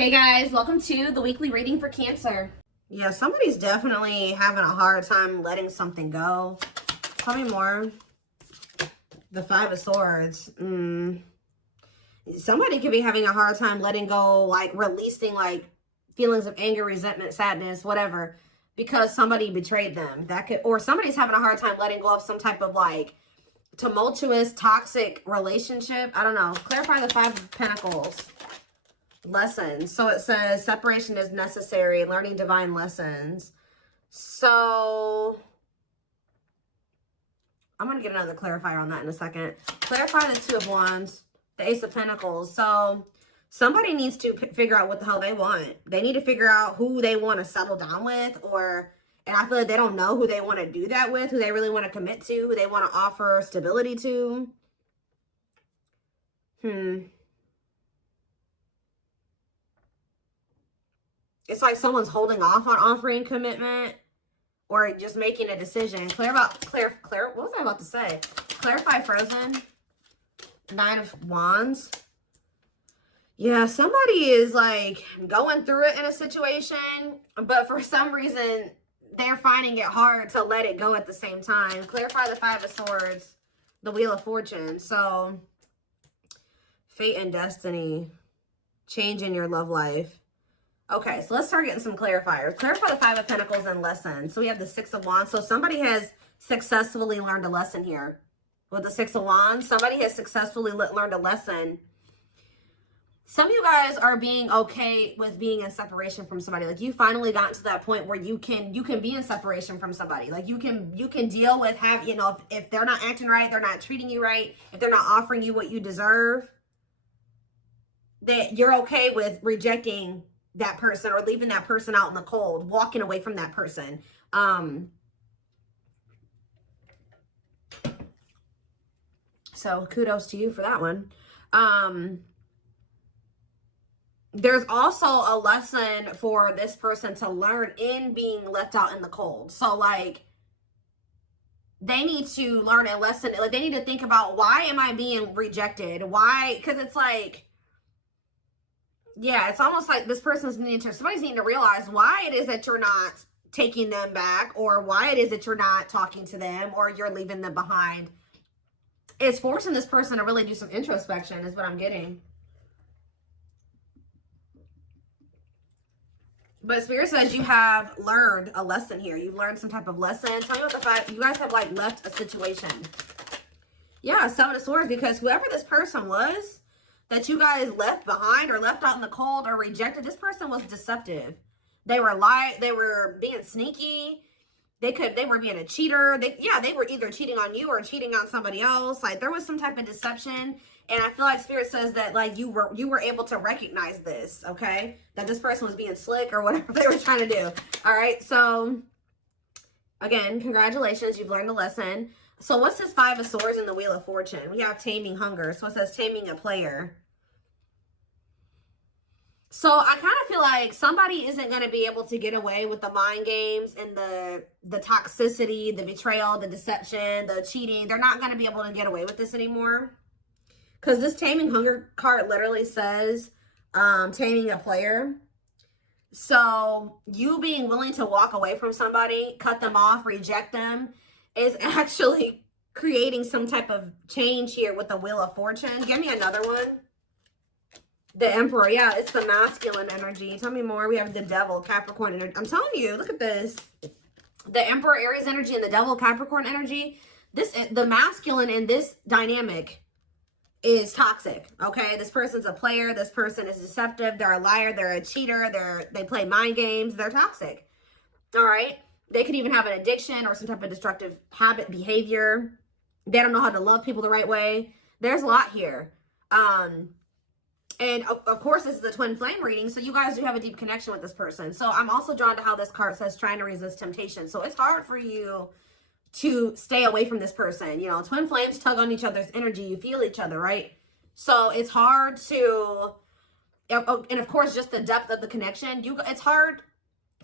Hey guys, welcome to the weekly reading for Cancer. Yeah, somebody's definitely having a hard time letting something go. Tell me more. The Five of Swords. Somebody could be having a hard time letting go, like releasing like feelings of anger, resentment, sadness, whatever, because somebody betrayed them. That could, or somebody's having a hard time letting go of some type of like tumultuous, toxic relationship. I don't know. Clarify the Five of Pentacles. Lessons. So it says separation is necessary, learning divine lessons. So I'm going to get another clarifier on that in a second. Clarify the Two of Wands, the Ace of Pentacles. So somebody needs to figure out what the hell they want. They need to figure out who they want to settle down with, and I feel like they don't know who they want to do that with, who they really want to commit to, who they want to offer stability to. It's like someone's holding off on offering commitment or just making a decision. What was I about to say? Clarify Frozen. Nine of Wands. Yeah, somebody is like going through it in a situation, but for some reason they're finding it hard to let it go at the same time. Clarify the Five of Swords, the Wheel of Fortune. So fate and destiny, change in your love life. Okay, so let's start getting some clarifiers. Clarify the Five of Pentacles and lessons. So we have the Six of Wands. So somebody has successfully learned a lesson here. With the Six of Wands, somebody has successfully learned a lesson. Some of you guys are being okay with being in separation from somebody. Like you finally gotten to that point where you can be in separation from somebody. Like you can deal with if they're not acting right, they're not treating you right, if they're not offering you what you deserve, that you're okay with rejecting that person or leaving that person out in the cold, walking away from that person. So kudos to you for that one. There's also a lesson for this person to learn in being left out in the cold. So like they need to learn a lesson. Like they need to think about, why am I being rejected? Why? Because it's like, yeah, it's almost like this person's somebody's needing to realize why it is that you're not taking them back, or why it is that you're not talking to them, or you're leaving them behind. It's forcing this person to really do some introspection is what I'm getting. But Spirit says you have learned a lesson here. You've learned some type of lesson. Tell me what the fact, you guys have like left a situation. Yeah, Seven of Swords, because whoever this person was that you guys left behind or left out in the cold or rejected, this person was deceptive. They were being sneaky. They were being a cheater. They were either cheating on you or cheating on somebody else. Like there was some type of deception. And I feel like Spirit says that like you were able to recognize this, okay? That this person was being slick or whatever they were trying to do. All right. So again, congratulations. You've learned a lesson. So what's this Five of Swords in the Wheel of Fortune? We have taming hunger. So it says taming a player. So I kind of feel like somebody isn't going to be able to get away with the mind games and the toxicity, the betrayal, the deception, the cheating. They're not going to be able to get away with this anymore. Because this taming hunger card literally says taming a player. So you being willing to walk away from somebody, cut them off, reject them, is actually creating some type of change here with the Wheel of Fortune. Give me another one. The Emperor. Yeah, it's the masculine energy. Tell me more. We have the Devil, Capricorn energy. I'm telling you, look at this. The Emperor, Aries energy, and the Devil, Capricorn energy. The masculine in this dynamic is toxic, okay? This person's a player. This person is deceptive. They're a liar. They're a cheater. They play mind games. They're toxic, all right? They could even have an addiction or some type of destructive habit, behavior. They don't know how to love people the right way. There's a lot here. And of course, this is a twin flame reading, so you guys do have a deep connection with this person. So I'm also drawn to how this card says trying to resist temptation. So it's hard for you to stay away from this person. You know, twin flames tug on each other's energy. You feel each other, right? So it's hard to, and of course, just the depth of the connection. It's hard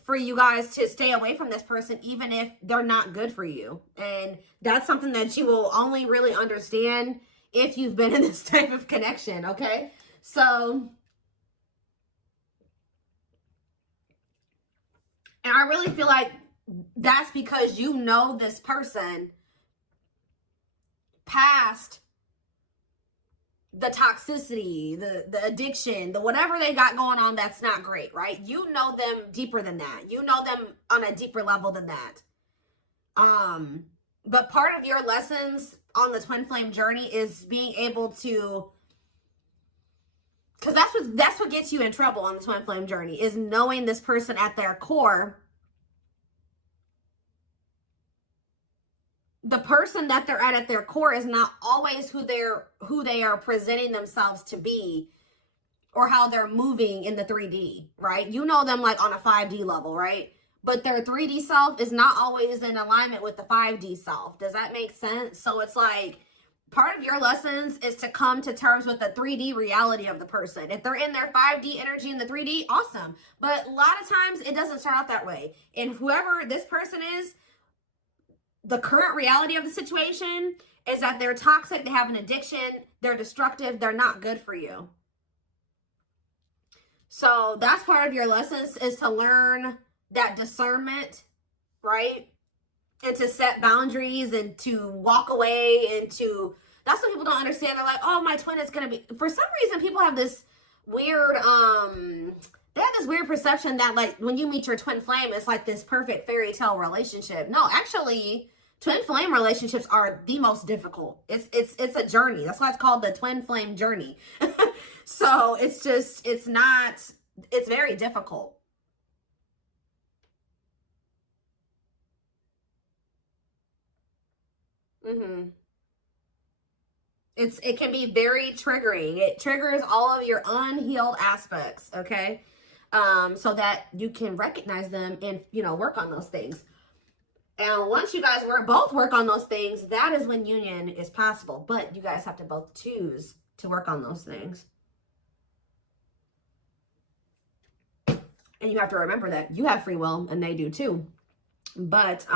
for you guys to stay away from this person, even if they're not good for you. And that's something that you will only really understand if you've been in this type of connection, okay? So I really feel like that's because you know this person past the toxicity, the addiction, the whatever they got going on that's not great, right? You know them deeper than that. You know them on a deeper level than that. But part of your lessons on the twin flame journey is being able to, because that's what gets you in trouble on the twin flame journey, is knowing this person at their core. The person that they're at their core is not always who they are presenting themselves to be, or how they're moving in the 3D, right? You know them like on a 5D level, right? But their 3D self is not always in alignment with the 5D self. Does that make sense? So it's like, part of your lessons is to come to terms with the 3D reality of the person. If they're in their 5D energy in the 3D, awesome. But a lot of times it doesn't start out that way. And whoever this person is, the current reality of the situation is that they're toxic, they have an addiction, they're destructive, they're not good for you. So that's part of your lessons, is to learn that discernment, right? And to set boundaries and to walk away, and to, that's what people don't understand. They're like, oh, my twin is going to be, for some reason, people have this weird, they have this weird perception that like when you meet your twin flame, it's like this perfect fairy tale relationship. No, actually, twin flame relationships are the most difficult. It's a journey. That's why it's called the twin flame journey. So it's very difficult. It can be very triggering. It triggers all of your unhealed aspects, okay? So that you can recognize them and, work on those things. And once you guys both work on those things, that is when union is possible. But you guys have to both choose to work on those things. And you have to remember that you have free will and they do too. But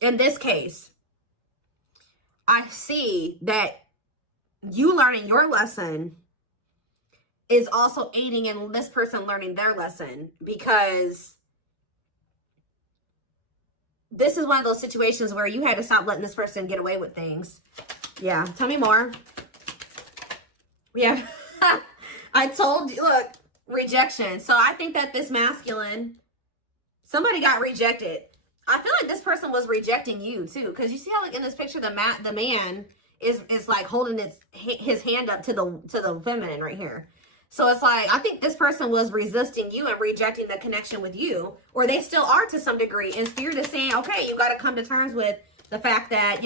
in this case, I see that you learning your lesson is also aiding in this person learning their lesson, because this is one of those situations where you had to stop letting this person get away with things. Yeah, tell me more. Yeah, I told you, look, rejection. So I think that this masculine, somebody got rejected. I feel like this person was rejecting you too, because you see how like in this picture the man is like holding his hand up to the feminine right here. So it's like, I think this person was resisting you and rejecting the connection with you, or they still are to some degree. And Spirit is saying, okay, you got to come to terms with the fact that,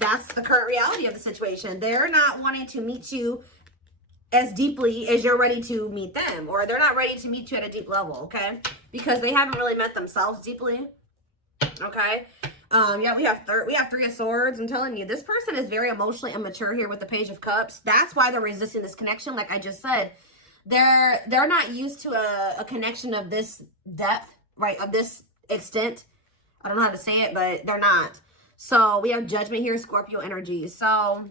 that's the current reality of the situation. They're not wanting to meet you as deeply as you're ready to meet them, or they're not ready to meet you at a deep level, okay? Because they haven't really met themselves deeply, okay? Yeah, we have Three of Swords. I'm telling you, this person is very emotionally immature here with the Page of Cups. That's why they're resisting this connection. Like I just said, they're not used to a connection of this depth, right? Of this extent. I don't know how to say it, but they're not. So we have Judgment here, Scorpio energy. So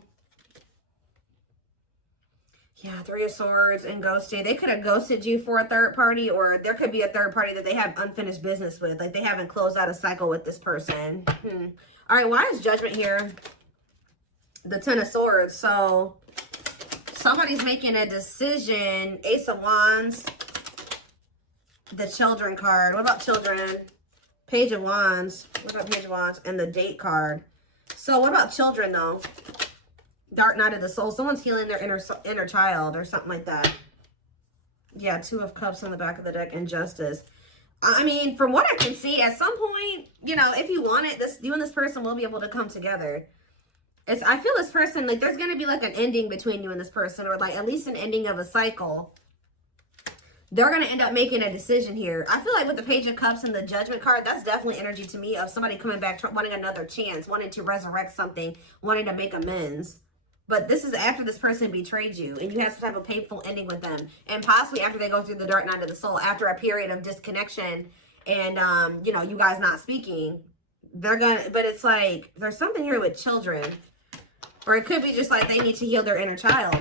yeah, Three of Swords and ghosting. They could have ghosted you for a third party, or there could be a third party that they have unfinished business with. Like they haven't closed out a cycle with this person. All right, why is Judgment here? The Ten of Swords. So somebody's making a decision. Ace of Wands. The Children card. What about children? Page of Wands. What about Page of Wands? And the Date card. So what about children though? Dark Night of the Soul. Someone's healing their inner child or something like that. Yeah, Two of Cups on the back of the deck and Justice. I mean, from what I can see, at some point, if you want it, you and this person will be able to come together. I feel this person, like, there's going to be, like, an ending between you and this person, or, like, at least an ending of a cycle. They're going to end up making a decision here. I feel like with the Page of Cups and the Judgment card, that's definitely energy to me of somebody coming back, wanting another chance, wanting to resurrect something, wanting to make amends. But this is after this person betrayed you and you had some type of painful ending with them. And possibly after they go through the Dark Night of the Soul, after a period of disconnection and, you guys not speaking. But it's like, there's something here with children. Or it could be just like they need to heal their inner child.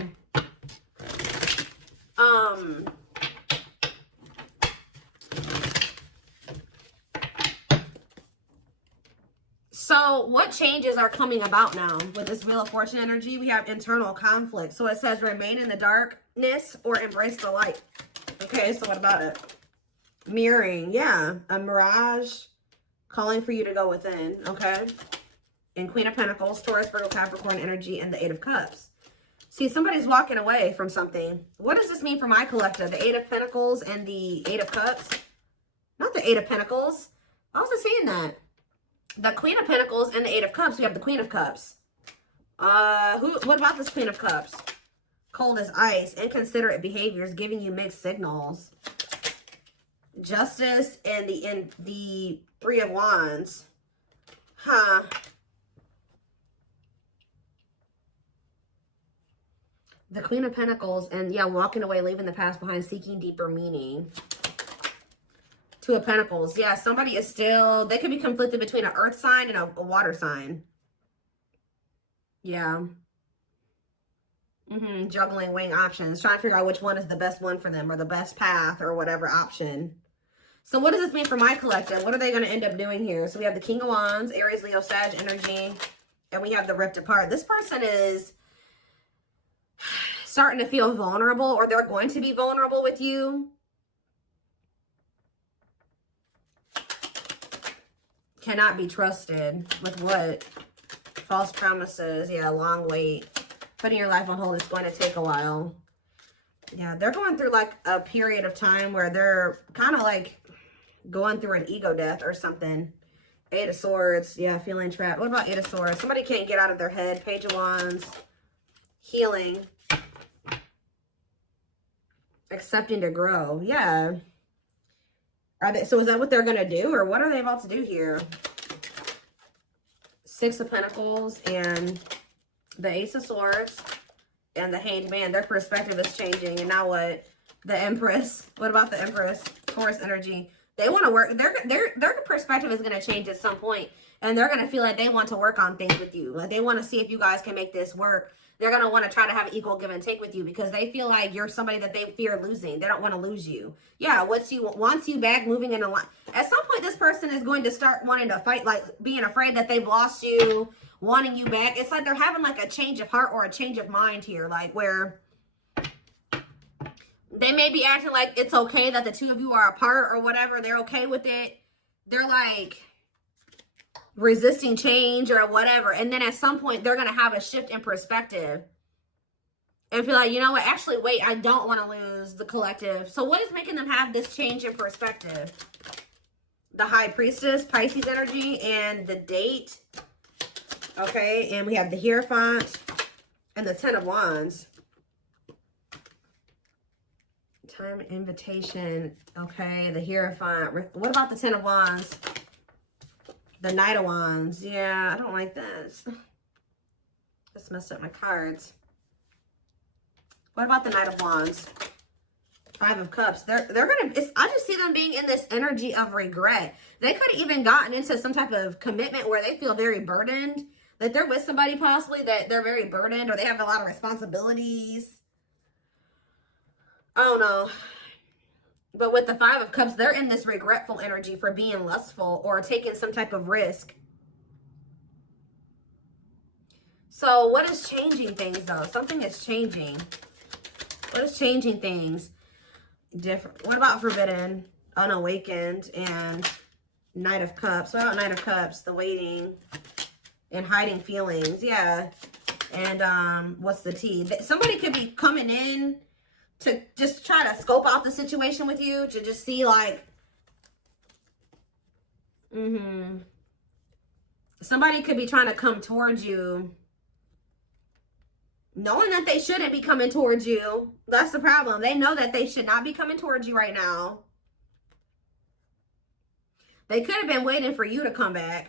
So what changes are coming about now with this Wheel of Fortune energy? We have internal conflict. So it says remain in the darkness or embrace the light. Okay, so what about it? Mirroring, yeah. A mirage calling for you to go within, okay? And Queen of Pentacles, Taurus, Virgo, Capricorn energy, and the Eight of Cups. See, somebody's walking away from something. What does this mean for my collective? The Eight of Pentacles and the Eight of Cups? Not the Eight of Pentacles. I was just saying that. The Queen of Pentacles and the Eight of Cups. We have the Queen of Cups. What about this Queen of Cups? Cold as ice. Inconsiderate behaviors giving you mixed signals. Justice and the Three of Wands. Huh. The Queen of Pentacles and, yeah, walking away, leaving the past behind, seeking deeper meaning. Two of Pentacles. Yeah, somebody is still, they could be conflicted between an earth sign and a water sign. Yeah. Juggling, weighing options. Trying to figure out which one is the best one for them or the best path or whatever option. So what does this mean for my collective? What are they going to end up doing here? So we have the King of Wands, Aries, Leo, Sag energy. And we have the Ripped Apart. This person is starting to feel vulnerable, or they're going to be vulnerable with you. Cannot be trusted with what? False promises. Yeah, long wait. Putting your life on hold is going to take a while. Yeah, they're going through like a period of time where they're kind of like going through an ego death or something. Eight of Swords. Yeah, feeling trapped. What about Eight of Swords? Somebody can't get out of their head. Page of Wands. Healing. Accepting to grow. Yeah. Are they, so is that what they're going to do? Or what are they about to do here? Six of Pentacles and the Ace of Swords and the Hanged Man. Their perspective is changing. And now what? The Empress. What about the Empress? Taurus energy. They want to work. Their perspective is going to change at some point. And they're going to feel like they want to work on things with you. Like they want to see if you guys can make this work. They're going to want to try to have equal give and take with you because they feel like you're somebody that they fear losing. They don't want to lose you. Yeah, wants you back, moving in a line. At some point, this person is going to start wanting to fight, like being afraid that they've lost you, wanting you back. It's like they're having like a change of heart or a change of mind here, like where they may be acting like it's okay that the two of you are apart or whatever. They're okay with it. They're like resisting change or whatever, and then at some point they're going to have a shift in perspective and feel like, you know what, actually wait, I don't want to lose the collective. So what is making them have this change in perspective? The High Priestess, Pisces energy, and the Date. Okay, and we have the Hierophant and the Ten of Wands. Time, invitation. Okay, the Hierophant. What about the Ten of Wands? The Knight of Wands. Yeah, I don't like this. Just messed up my cards. What about the Knight of Wands? Five of Cups. They're gonna. I just see them being in this energy of regret. They could have even gotten into some type of commitment where they feel very burdened. That they're with somebody possibly that they're very burdened, or they have a lot of responsibilities. I don't know. But with the Five of Cups, they're in this regretful energy for being lustful or taking some type of risk. So what is changing things, though? Something is changing. What is changing things? Different. What about Forbidden, Unawakened, and Knight of Cups? What about Knight of Cups? The waiting and hiding feelings. Yeah. And what's the T? Somebody could be coming in to just try to scope out the situation with you, to just see like, somebody could be trying to come towards you, knowing that they shouldn't be coming towards you. That's the problem. They know that they should not be coming towards you right now. They could have been waiting for you to come back.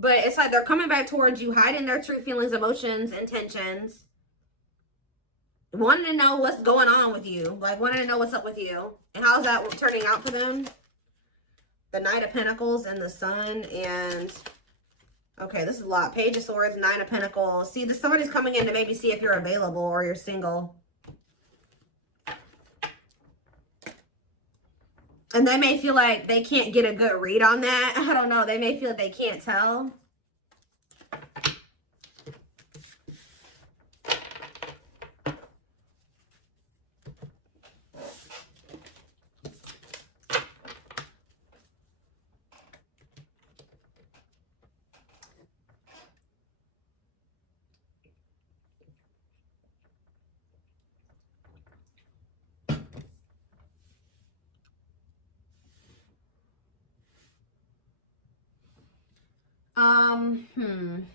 But it's like they're coming back towards you, hiding their true feelings, emotions, intentions. Wanting to know what's going on with you. Like, wanting to know what's up with you. And how's that turning out for them? The Knight of Pentacles and the Sun. And, okay, this is a lot. Page of Swords, Nine of Pentacles. See, somebody's coming in to maybe see if you're available or you're single. And they may feel like they can't get a good read on that. I don't know. They may feel like they can't tell.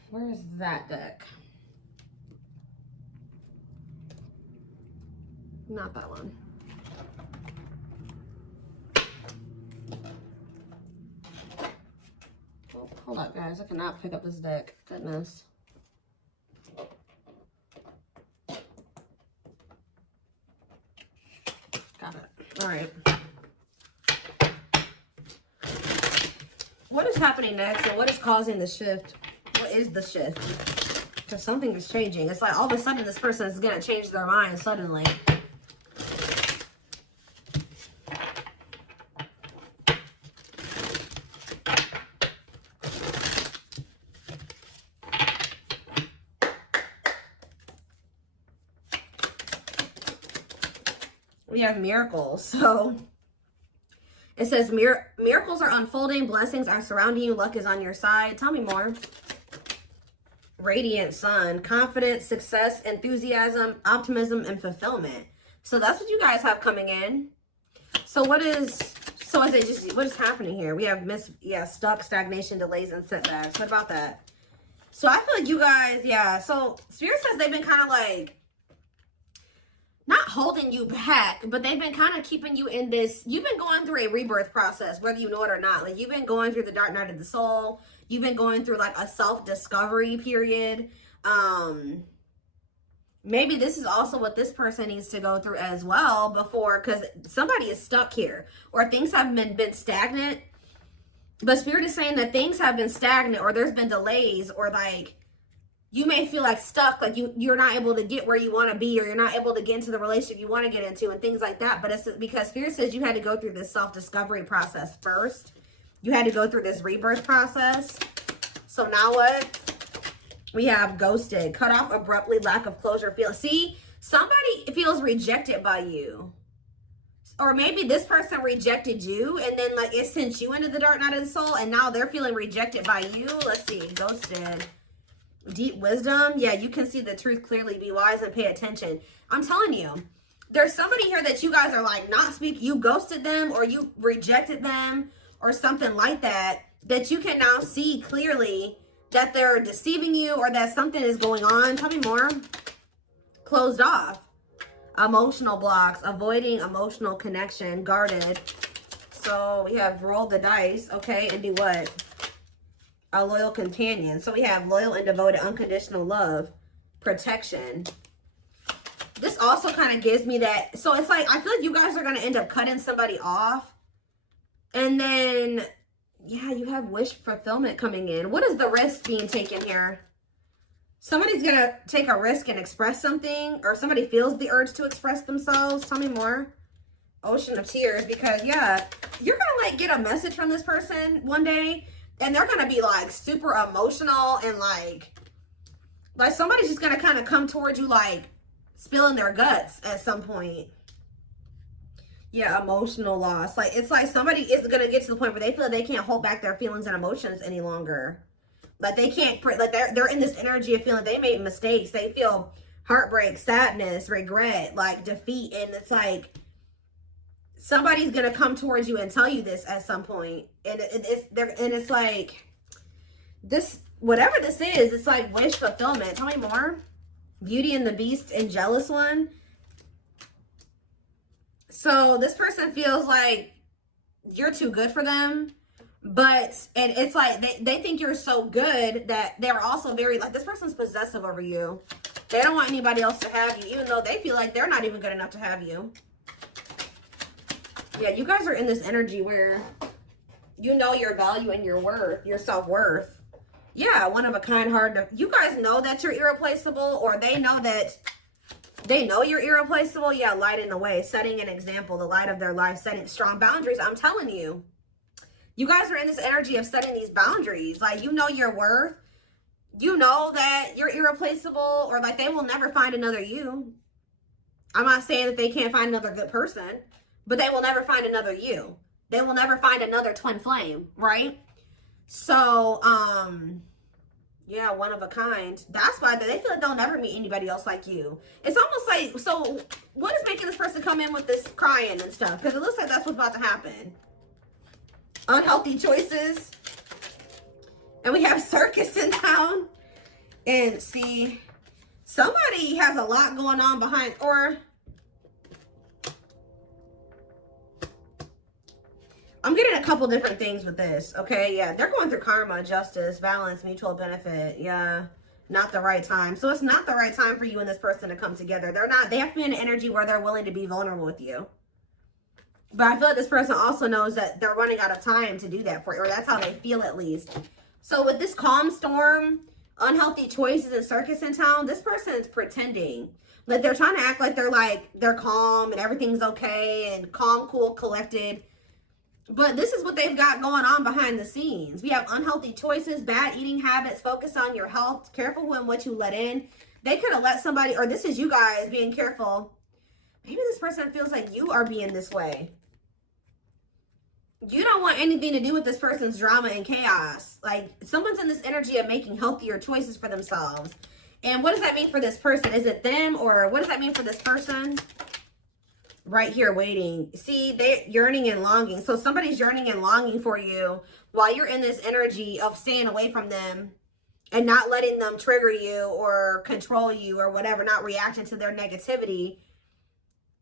Where's that deck? Not that one. Oh, hold up, guys. I cannot pick up this deck. Goodness. Got it. All right. What is happening next and what is causing the shift? What is the shift? Because something is changing. It's like all of a sudden this person is going to change their mind suddenly. We have miracles. So it says miracles are unfolding, blessings are surrounding you, luck is on your side. Tell me more. Radiant sun, confidence, success, enthusiasm, optimism, and fulfillment. So that's what you guys have coming in. So what is happening here? We have stuck, stagnation, delays, and setbacks. What about that? So I feel like you guys, so Spirit says they've been kind of like, not holding you back, but they've been kind of keeping you in this. You've been going through a rebirth process, whether you know it or not. Like, you've been going through the dark night of the soul. You've been going through like a self-discovery period. Maybe this is also what this person needs to go through as well before, because somebody is stuck here, or things have been stagnant. But Spirit is saying that things have been stagnant, or there's been delays, or like, you may feel like stuck, like you're not able to get where you want to be, or you're not able to get into the relationship you want to get into and things like that. But it's because Spirit says you had to go through this self-discovery process first. You had to go through this rebirth process. So now what? We have ghosted, cut off abruptly, lack of closure. See, somebody feels rejected by you. Or maybe this person rejected you and then like it sent you into the dark night of the soul and now they're feeling rejected by you. Let's see, ghosted. Deep wisdom. Yeah, you can see the truth clearly. Be wise and pay attention. I'm telling you, there's somebody here that you guys are like not speaking. You ghosted them or you rejected them or something like that, that you can now see clearly that they're deceiving you or that something is going on. Tell me more. Closed off. Emotional blocks. Avoiding emotional connection. Guarded. So we have rolled the dice. Okay, and do what? A loyal companion. So we have loyal and devoted, unconditional love, protection. This also kind of gives me that. So it's like, I feel like you guys are going to end up cutting somebody off. And then, yeah, you have wish fulfillment coming in. What is the risk being taken here? Somebody's going to take a risk and express something, or somebody feels the urge to express themselves. Tell me more. Ocean of tears, because, yeah, you're going to like get a message from this person one day. And they're going to be like super emotional and like somebody's just going to kind of come towards you like spilling their guts at some point. Yeah, emotional loss. Like, it's like somebody is going to get to the point where they feel like they can't hold back their feelings and emotions any longer. Like they can't, like they're in this energy of feeling they made mistakes. They feel heartbreak, sadness, regret, like defeat. And it's like, somebody's going to come towards you and tell you this at some point. And it's like, this, whatever this is, it's like wish fulfillment. Tell me more. Beauty and the Beast and Jealous One. So this person feels like you're too good for them. But, and it's like, they think you're so good that they're also very, like, this person's possessive over you. They don't want anybody else to have you, even though they feel like they're not even good enough to have you. Yeah, you guys are in this energy where you know your value and your worth, your self-worth. Yeah, one of a kind, hard to... You guys know that you're irreplaceable, or they know that They know you're irreplaceable. Yeah, lighting the way, setting an example, the light of their life, setting strong boundaries. I'm telling you, you guys are in this energy of setting these boundaries. Like, you know your worth. You know that you're irreplaceable, or like they will never find another you. I'm not saying that they can't find another good person, but they will never find another you. They will never find another twin flame, right? So, yeah, one of a kind. That's why they feel like they'll never meet anybody else like you. It's almost like, so what is making this person come in with this crying and stuff? Because it looks like that's what's about to happen. Unhealthy choices. And we have circus in town. And see, somebody has a lot going on behind, or I'm getting a couple different things with this. Okay, yeah, they're going through karma, justice, balance, mutual benefit. Yeah, not the right time. So it's not the right time for you and this person to come together. They have to be in an energy where they're willing to be vulnerable with you. But I feel like this person also knows that they're running out of time to do that for you, or that's how they feel at least. So with this calm storm, unhealthy choices, and circus in town, this person is pretending. Like, they're trying to act like they're calm and everything's okay and calm, cool, collected. But this is what they've got going on behind the scenes. We have unhealthy choices, bad eating habits, focus on your health, careful when what you let in. They could have let somebody, or this is you guys being careful. Maybe this person feels like you are being this way. You don't want anything to do with this person's drama and chaos. Like, someone's in this energy of making healthier choices for themselves. And what does that mean for this person? Is it them, or what does that mean for this person? Right here waiting. See, they're yearning and longing. So somebody's yearning and longing for you while you're in this energy of staying away from them and not letting them trigger you or control you or whatever, not reacting to their negativity.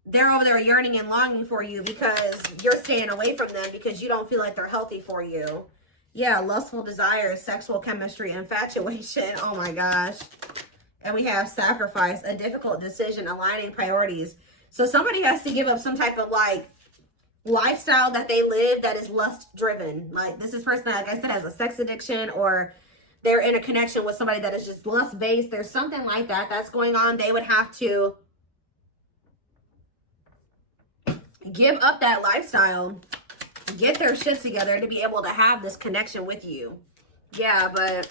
They're over there yearning and longing for you because you're staying away from them because you don't feel like they're healthy for you. Yeah, lustful desires, sexual chemistry, infatuation. Oh my gosh. And we have sacrifice, a difficult decision, aligning priorities. So somebody has to give up some type of like lifestyle that they live that is lust driven. Like, this is person that, like I said, has a sex addiction, or they're in a connection with somebody that is just lust based. There's something like that that's going on. They would have to give up that lifestyle, get their shit together to be able to have this connection with you. Yeah, but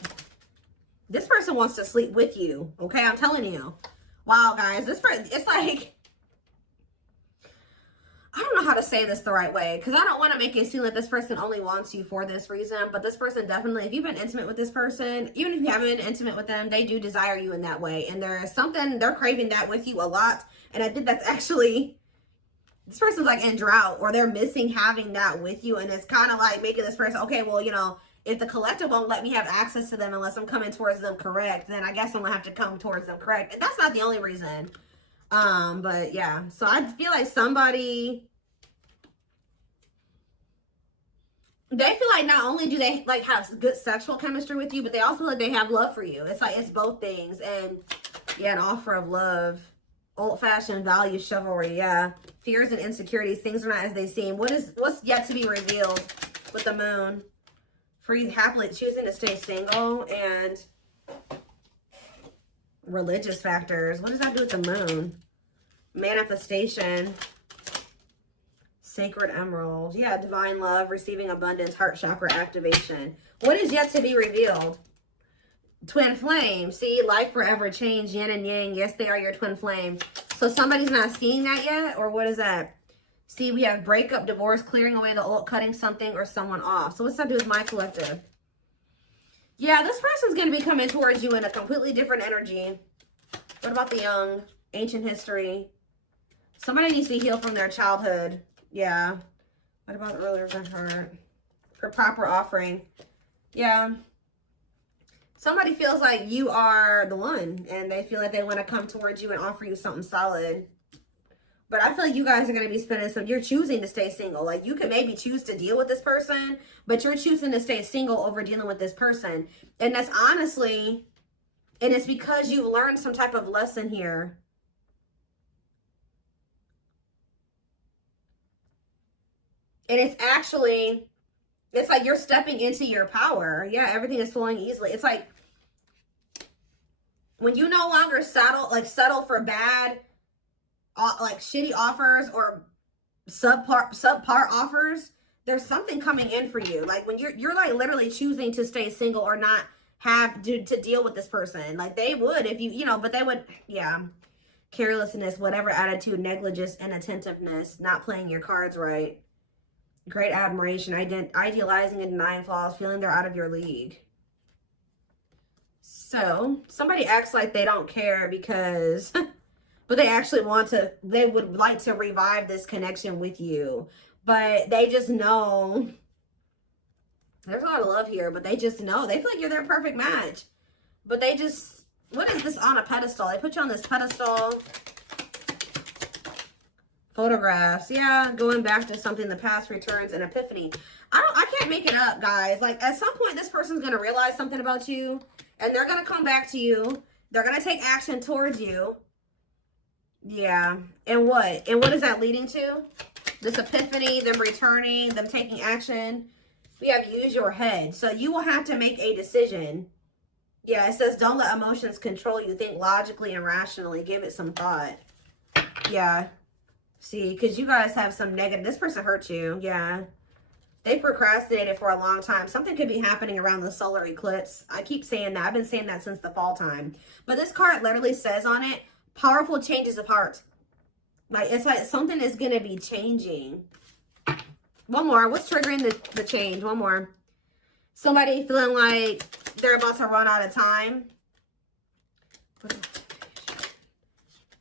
this person wants to sleep with you. Okay, I'm telling you. Wow, guys, this person, it's like, I don't know how to say this the right way, because I don't want to make it seem like this person only wants you for this reason, but this person definitely, if you've been intimate with this person, even if you haven't been intimate with them, they do desire you in that way. And there is something, they're craving that with you a lot. And I think that's actually, this person's like in drought, or they're missing having that with you. And it's kind of like making this person, okay, well, you know, if the collective won't let me have access to them unless I'm coming towards them correct, then I guess I'm gonna have to come towards them correct. And that's not the only reason. But yeah, so I feel like somebody, they feel like not only do they like have good sexual chemistry with you, but they also feel like they have love for you. It's like, it's both things. And yeah, an offer of love. Old-fashioned values, chivalry, yeah. Fears and insecurities, things are not as they seem. What's yet to be revealed with the moon? Free, happily choosing to stay single, and religious factors. What does that do with the moon? Manifestation. Sacred emerald. Yeah, divine love, receiving abundance, heart chakra activation. What is yet to be revealed? Twin flame. See, life forever change, yin and yang. Yes, they are your twin flame. So somebody's not seeing that yet, or what is that? See, we have breakup, divorce, clearing away the old, cutting something or someone off. So what's that do with my collective? Yeah, this person's going to be coming towards you in a completely different energy. What about the young? Ancient history. Somebody needs to heal from their childhood. Yeah. What about earlier than hurt? For proper offering. Yeah. Somebody feels like you are the one, and they feel like they want to come towards you and offer you something solid. But I feel like you guys are going to be spending some, you're choosing to stay single. Like, you could maybe choose to deal with this person, but you're choosing to stay single over dealing with this person. And that's honestly, and it's because you've learned some type of lesson here. And it's actually, it's like you're stepping into your power. Yeah, everything is flowing easily. It's like when you no longer settle for bad like shitty offers or subpar offers, there's something coming in for you. Like when you're like literally choosing to stay single or not have to deal with this person. Like they would if you know, but they would, yeah. Carelessness, whatever attitude, negligence, inattentiveness, not playing your cards right. Great admiration, idealizing and denying flaws, feeling they're out of your league. So somebody acts like they don't care because, but they actually they would like to revive this connection with you. But they just know, there's a lot of love here, but they just know, they feel like you're their perfect match. But they just, what is this on a pedestal? They put you on this pedestal. Photographs, yeah, going back to something in the past, returns, and epiphany. I can't make it up, guys. Like, at some point, this person's going to realize something about you, and they're going to come back to you. They're going to take action towards you. Yeah. And what? And what is that leading to? This epiphany, them returning, them taking action. We have use your head. So you will have to make a decision. Yeah, it says don't let emotions control you. Think logically and rationally. Give it some thought. Yeah. See, because you guys have some negative. This person hurt you. Yeah. They procrastinated for a long time. Something could be happening around the solar eclipse. I keep saying that. I've been saying that since the fall time. But this card literally says on it, powerful changes of heart. Like, it's like something is going to be changing. One more. What's triggering the change? One more. Somebody feeling like they're about to run out of time.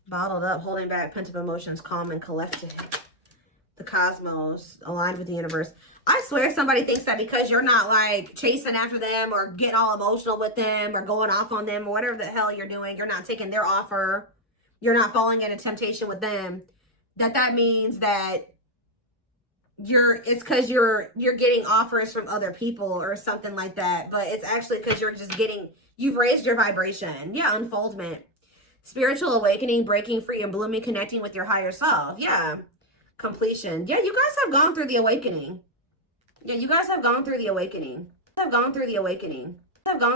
Bottled up, holding back, pent-up emotions, calm and collected. The cosmos, aligned with the universe. I swear somebody thinks that because you're not like chasing after them or getting all emotional with them or going off on them or whatever the hell you're doing, you're not taking their offer, you're not falling into temptation with them, that means that it's because you're getting offers from other people or something like that. But it's actually because you've raised your vibration. Yeah, unfoldment. Spiritual awakening, breaking free and blooming, connecting with your higher self. Yeah. Completion. Yeah, you guys have gone through the awakening. Yeah, you guys have gone through the awakening. Have gone through the awakening. Have gone